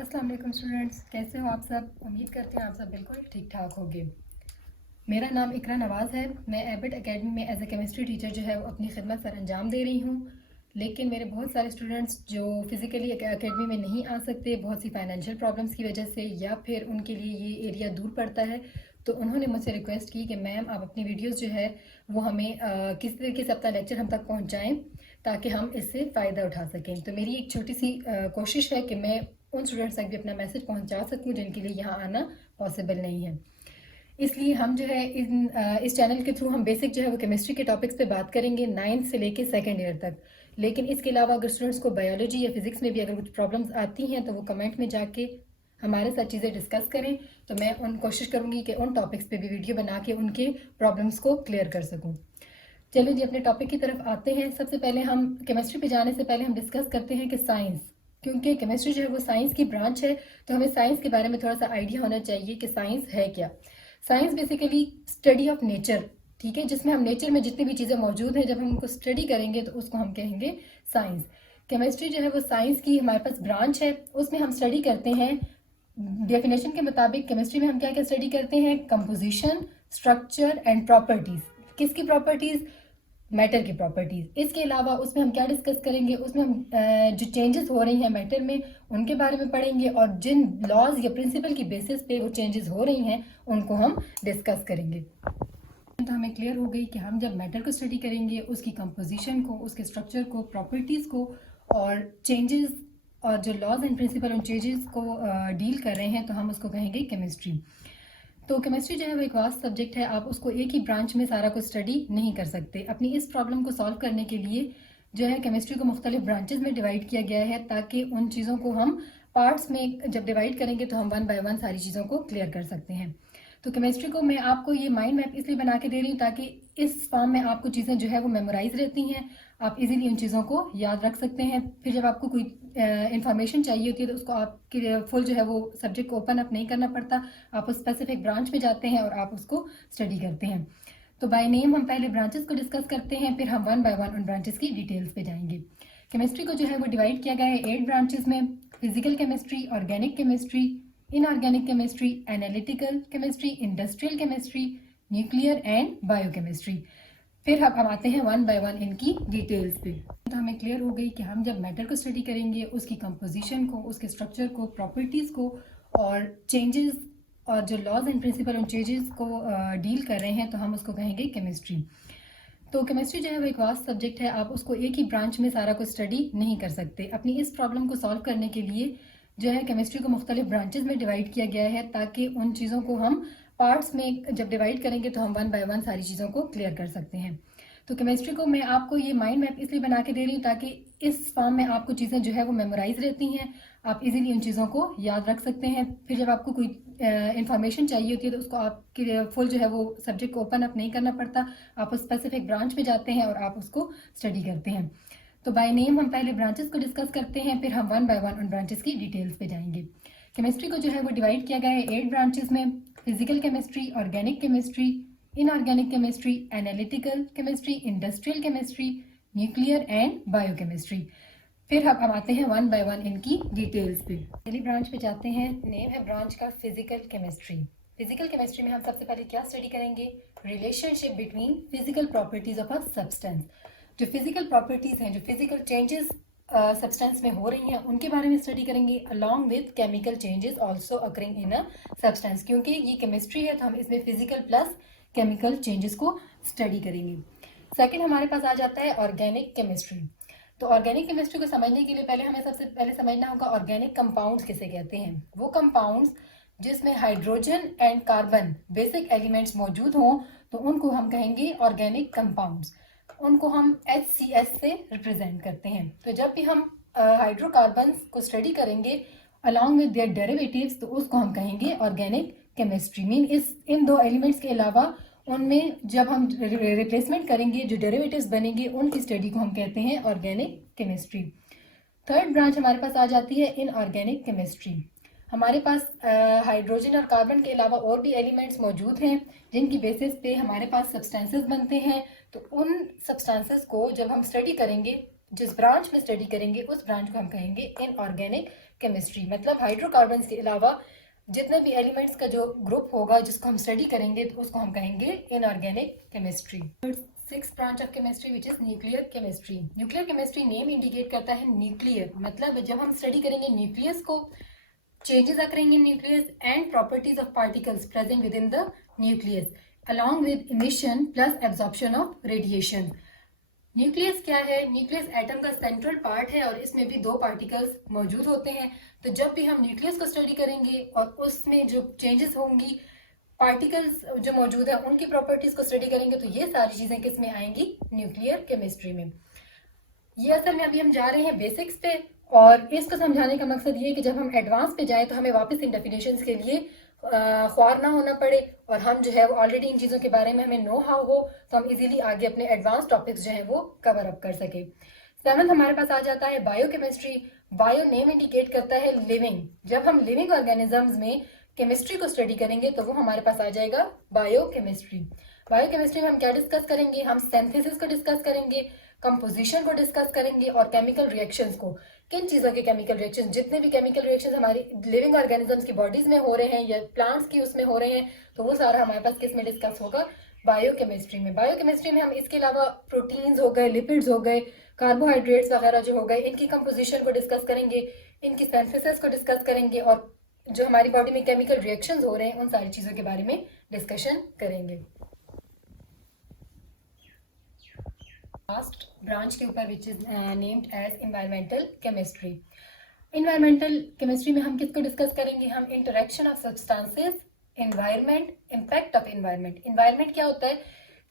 अस्सलाम वालेकुम स्टूडेंट्स, कैसे हो आप सब। उम्मीद करते हैं आप सब बिल्कुल ठीक ठाक होंगे। मेरा नाम इकरा नवाज़ है। मैं एबिट एकेडमी में एज ए केमिस्ट्री टीचर जो है वो अपनी खिदमत सर अंजाम दे रही हूँ। लेकिन मेरे बहुत सारे स्टूडेंट्स जो फिज़िकली एकेडमी में नहीं आ सकते, बहुत सी फाइनेंशियल प्रॉब्लम्स की वजह से, या फिर उनके लिए ये एरिया दूर पड़ता है, तो उन्होंने मुझसे रिक्वेस्ट की कि मैम आप अपनी वीडियोस जो है वो हमें किस तरीके से अपना लेक्चर हम तक पहुँचाएँ ताकि हम इससे फ़ायदा उठा सकें। तो मेरी एक छोटी सी कोशिश है कि मैं उन स्टूडेंट्स तक भी अपना मैसेज पहुंचा सकूं जिनके लिए यहाँ आना पॉसिबल नहीं है। इसलिए हम जो है इस चैनल के थ्रू हम बेसिक जो है वो केमिस्ट्री के टॉपिक्स पे बात करेंगे 9th से लेके 2nd ईयर तक। लेकिन इसके अलावा अगर स्टूडेंट्स को बायोलॉजी या फिजिक्स में भी अगर कुछ प्रॉब्लम्स आती हैं तो वो कमेंट में जाके हमारे साथ चीज़ें डिस्कस करें, तो मैं कोशिश करूँगी कि उन टॉपिक्स पे भी वीडियो बना के उनके प्रॉब्लम्स को क्लियर कर सकूँ। चलिए जी, अपने टॉपिक की तरफ आते हैं। सबसे पहले हम केमिस्ट्री पे जाने से पहले हम डिस्कस करते हैं कि साइंस, क्योंकि केमिस्ट्री जो है वो साइंस की ब्रांच है, तो हमें साइंस के बारे में थोड़ा सा आइडिया होना चाहिए कि साइंस है क्या। Science basically study of nature, ठीक है, जिसमें हम नेचर में जितनी भी चीज़ें मौजूद हैं जब हम उनको स्टडी करेंगे तो उसको हम कहेंगे साइंस। केमिस्ट्री जो है वो साइंस की हमारे पास ब्रांच है, उसमें हम स्टडी करते हैं। डेफिनेशन के मुताबिक केमिस्ट्री में हम क्या क्या स्टडी करते हैं? Composition, structure and properties. किसकी प्रॉपर्टीज़? मैटर की प्रॉपर्टीज़। इसके अलावा उसमें हम क्या डिस्कस करेंगे? उसमें हम जो चेंजेस हो रही हैं मैटर में उनके बारे में पढ़ेंगे, और जिन लॉज या प्रिंसिपल की बेसिस पे वो चेंजेस हो रही हैं उनको हम डिस्कस करेंगे। तो हमें क्लियर हो गई कि हम जब मैटर को स्टडी करेंगे, उसकी कंपोजिशन को, उसके स्ट्रक्चर को, प्रॉपर्टीज़ को, और चेंजेस और जो लॉज एंड प्रिंसिपल उन चेंजेस को डील कर रहे हैं, तो हम उसको कहेंगे केमिस्ट्री। तो केमिस्ट्री जो है वो एक वास्ट सब्जेक्ट है, आप उसको एक ही ब्रांच में सारा कुछ स्टडी नहीं कर सकते। अपनी इस प्रॉब्लम को सॉल्व करने के लिए जो है केमिस्ट्री को मुख्तलिफ ब्रांचेस में डिवाइड किया गया है, ताकि उन चीज़ों को हम पार्ट्स में जब डिवाइड करेंगे तो हम वन बाय वन सारी चीज़ों को क्लियर कर सकते हैं। तो केमिस्ट्री को मैं आपको ये माइंड मैप इसलिए बना के दे रही हूँ ताकि इस फॉर्म में आपको चीज़ें जो है वो मेमोराइज रहती हैं, आप इजीली उन चीज़ों को याद रख सकते हैं। फिर जब आपको कोई इन्फॉर्मेशन चाहिए होती है तो उसको आपके फुल जो है वो सब्जेक्ट को ओपन अप नहीं करना पड़ता, आप उस स्पेसिफिक ब्रांच में जाते हैं और आप उसको स्टडी करते हैं। तो बाय नेम हम पहले ब्रांचेस को डिस्कस करते हैं, फिर हम वन बाय वन उन ब्रांचेस की डिटेल्स पे जाएंगे। केमिस्ट्री को जो है वो डिवाइड किया गया है 8 ब्रांचेस में: physical chemistry, organic chemistry, inorganic chemistry, analytical chemistry, industrial chemistry, nuclear and biochemistry. फिर हम आते हैं वन बाय वन इनकी डिटेल्स पे। तो हमें क्लियर हो गई कि हम जब मैटर को स्टडी करेंगे, उसकी कंपोजिशन को, उसके स्ट्रक्चर को, प्रॉपर्टीज़ को, और चेंजेस और जो लॉज एंड प्रिंसिपल उन चेंजेस को डील कर रहे हैं, तो हम उसको कहेंगे केमिस्ट्री। तो केमिस्ट्री जो है वो एक वास्ट सब्जेक्ट है, आप उसको एक ही ब्रांच में सारा कुछ स्टडी नहीं कर सकते। अपनी इस प्रॉब्लम को सॉल्व करने के लिए जो है केमिस्ट्री को मुख्तलिफ ब्रांचेस में डिवाइड किया गया है, ताकि उन चीज़ों को हम पार्ट्स में जब डिवाइड करेंगे तो हम वन बाय वन सारी चीज़ों को क्लियर कर सकते हैं। तो केमिस्ट्री को मैं आपको ये माइंड मैप इसलिए बना के दे रही हूँ ताकि इस फॉर्म में आपको चीज़ें जो है वो मेमोराइज रहती हैं, आप इजीली उन चीज़ों को याद रख सकते हैं। फिर जब आपको कोई इन्फॉर्मेशन चाहिए होती है तो उसको आपके फुल जो है वो सब्जेक्ट को ओपन अप नहीं करना पड़ता, आप उस स्पेसिफिक ब्रांच में जाते हैं और आप उसको स्टडी करते हैं। तो बाय नेम हम पहले ब्रांचेस को डिस्कस करते हैं, फिर हम वन बाय वन उन ब्रांचेस की डिटेल्स पे जाएंगे। केमिस्ट्री को जो है वो डिवाइड किया गया है 8 ब्रांचेस में: physical chemistry, organic chemistry, inorganic chemistry, analytical chemistry, industrial chemistry, nuclear and biochemistry. फिर हम आते हैं वन बाय वन इनकी डिटेल्स पे। पहली ब्रांच पे जाते हैं। नेम है ब्रांच का फिजिकल केमिस्ट्री। फिजिकल केमिस्ट्री में हम सबसे पहले क्या स्टडी करेंगे? Relationship between physical properties of a substance. जो फिजिकल प्रॉपर्टीज हैं, जो फिजिकल चेंजेस सब्सटेंस में हो रही हैं, उनके बारे में स्टडी करेंगे, along with chemical changes also occurring in a substance. क्योंकि ये केमिस्ट्री है तो हम इसमें फिजिकल प्लस केमिकल चेंजेस को स्टडी करेंगे। सेकंड हमारे पास आ जाता है ऑर्गेनिक केमिस्ट्री। तो ऑर्गेनिक केमिस्ट्री को समझने के लिए पहले हमें सबसे पहले समझना होगा ऑर्गेनिक कंपाउंड्स किसे कहते हैं। वो कंपाउंड्स जिसमें hydrogen and carbon basic elements मौजूद हों, तो उनको हम कहेंगे ऑर्गेनिक कंपाउंड्स। उनको हम HCS से रिप्रेजेंट करते हैं। तो जब भी हम हाइड्रोकार्बन्स को स्टडी करेंगे अलॉन्ग विद देयर डेरिवेटिव्स, तो उसको हम कहेंगे ऑर्गेनिक केमिस्ट्री। मीन इन दो एलिमेंट्स के अलावा उनमें जब हम रिप्लेसमेंट करेंगे, जो डेरिवेटिव्स बनेंगे, उनकी स्टडी को हम कहते हैं ऑर्गेनिक केमिस्ट्री। थर्ड ब्रांच हमारे पास आ जाती है इनऑर्गेनिक केमिस्ट्री। हमारे पास हाइड्रोजन और कार्बन के अलावा और भी एलिमेंट्स मौजूद हैं जिनकी बेसिस पे हमारे पास सब्सटेंसेस बनते हैं। तो उन सब्सटेंसेस को जब हम स्टडी करेंगे जिस ब्रांच में स्टडी करेंगे उस ब्रांच को हम कहेंगे इनऑर्गेनिक केमिस्ट्री। मतलब हाइड्रोकार्बन्स के अलावा जितने भी एलिमेंट्स का जो ग्रुप होगा जिसको हम स्टडी करेंगे तो उसको हम कहेंगे inorganic chemistry. Six branch of chemistry which is nuclear chemistry. Nuclear chemistry name indicate करता है न्यूक्लियर, मतलब जब हम स्टडी करेंगे न्यूक्लियस को, changes occurring in nucleus and properties of particles present within the nucleus along with emission plus absorption of radiation। Nucleus क्या है? Nucleus atom का सेंट्रल पार्ट है और इसमें भी दो पार्टिकल्स मौजूद होते हैं। तो जब भी हम न्यूक्लियस को स्टडी करेंगे और उसमें जो चेंजेस होंगी, पार्टिकल्स जो मौजूद है उनकी प्रॉपर्टीज को स्टडी करेंगे, तो ये सारी चीजें किस में आएंगी? न्यूक्लियर केमिस्ट्री में। ये असल में अभी हम जा रहे हैं बेसिक्स पे, और इसको समझाने का मकसद ये है कि जब हम एडवांस पे जाएं तो हमें वापस इन डेफिनेशंस के लिए ख्वार ना होना पड़े, और हम जो है वो ऑलरेडी इन चीज़ों के बारे में हमें नो हाउ हो, तो हम इजीली आगे अपने एडवांस टॉपिक्स जो है वो कवर अप कर सके। सेवंथ हमारे पास आ जाता है बायोकेमिस्ट्री। बायो नेम इंडिकेट करता है लिविंग। जब हम लिविंग ऑर्गेनिजम्स में केमिस्ट्री को स्टडी करेंगे तो वो हमारे पास आ जाएगा बायोकेमिस्ट्री। बायोकेमिस्ट्री में हम क्या डिस्कस करेंगे? हम सिंथेसिस को डिस्कस करेंगे, कंपोजिशन को डिस्कस करेंगे और केमिकल रिएक्शंस को। किन चीज़ों के केमिकल रिएक्शन? जितने भी केमिकल रिएक्शंस हमारी लिविंग ऑर्गेनिजम्स की बॉडीज में हो रहे हैं या प्लांट्स की उसमें हो रहे हैं, तो वो सारा हमारे पास किस में डिस्कस होगा? बायोकेमिस्ट्री में। बायोकेमिस्ट्री में हम इसके अलावा प्रोटीन्स हो गए, लिपिड्स हो गए, कार्बोहाइड्रेट्स वगैरह जो हो गए, इनकी कंपोजिशन को डिस्कस करेंगे, इनकी सिंथेसिस को डिस्कस करेंगे, और जो हमारी बॉडी में केमिकल रिएक्शंस हो रहे हैं उन सारी चीज़ों के बारे में डिस्कशन करेंगे। लास्ट ब्रांच के ऊपर which is named as environmental chemistry. Environmental chemistry में हम किसको डिस्कस करेंगे? हम interaction of substances, environment, impact of environment. Environment क्या होता है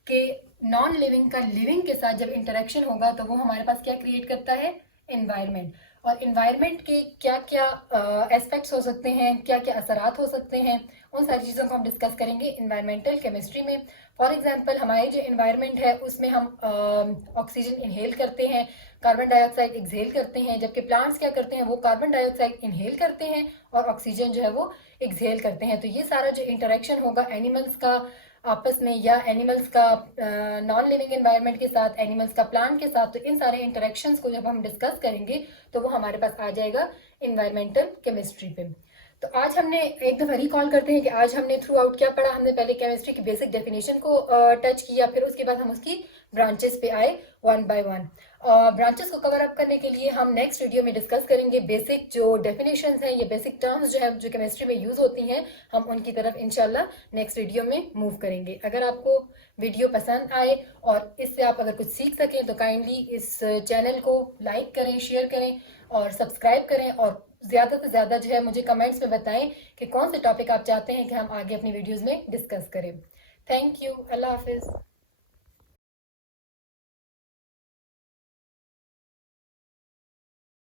कि नॉन लिविंग का लिविंग के साथ जब इंटरेक्शन होगा तो वो हमारे पास क्या क्रिएट करता है? एनवायरनमेंट। और एनवायरनमेंट के क्या क्या एस्पेक्ट्स हो सकते हैं, क्या क्या असरात हो सकते हैं, उन सारी चीज़ों को हम डिस्कस करेंगे एनवायरमेंटल केमिस्ट्री में। फॉर एग्जांपल हमारे जो एनवायरनमेंट है उसमें हम ऑक्सीजन इनहेल करते हैं, कार्बन डाइऑक्साइड एक्सहेल करते हैं, जबकि प्लांट्स क्या करते हैं? वो कार्बन डाइऑक्साइड इनहेल करते हैं और ऑक्सीजन जो है वो एक्सहेल करते हैं। तो ये सारा जो इंटरेक्शन होगा एनिमल्स का आपस में, या एनिमल्स का नॉन लिविंग एनवायरनमेंट के साथ, एनिमल्स का प्लांट के साथ, तो इन सारे इंटरेक्शंस को जब हम डिस्कस करेंगे तो वो हमारे पास आ जाएगा एनवायरमेंटल केमिस्ट्री पे। तो आज हमने एक दफ़ा रिकॉल करते हैं कि आज हमने थ्रू आउट क्या पढ़ा। हमने पहले केमिस्ट्री की बेसिक डेफिनेशन को टच किया, फिर उसके बाद हम उसकी ब्रांचेस पे आए वन बाय वन। ब्रांचेस को कवर अप करने के लिए हम नेक्स्ट वीडियो में डिस्कस करेंगे बेसिक जो डेफिनेशंस हैं, ये बेसिक टर्म्स जो है जो केमिस्ट्री में यूज़ होती हैं, हम उनकी तरफ इंशाल्लाह नेक्स्ट वीडियो में मूव करेंगे। अगर आपको वीडियो पसंद आए और इससे आप अगर कुछ सीख सकें तो काइंडली इस चैनल को लाइक करें, शेयर करें और सब्सक्राइब करें, और ज़्यादा से ज़्यादा जो है मुझे कमेंट्स में बताएं कि कौन से टॉपिक आप चाहते हैं कि हम आगे अपनी वीडियोज़ में डिस्कस करें। Thank you. अल्लाह हाफिज़।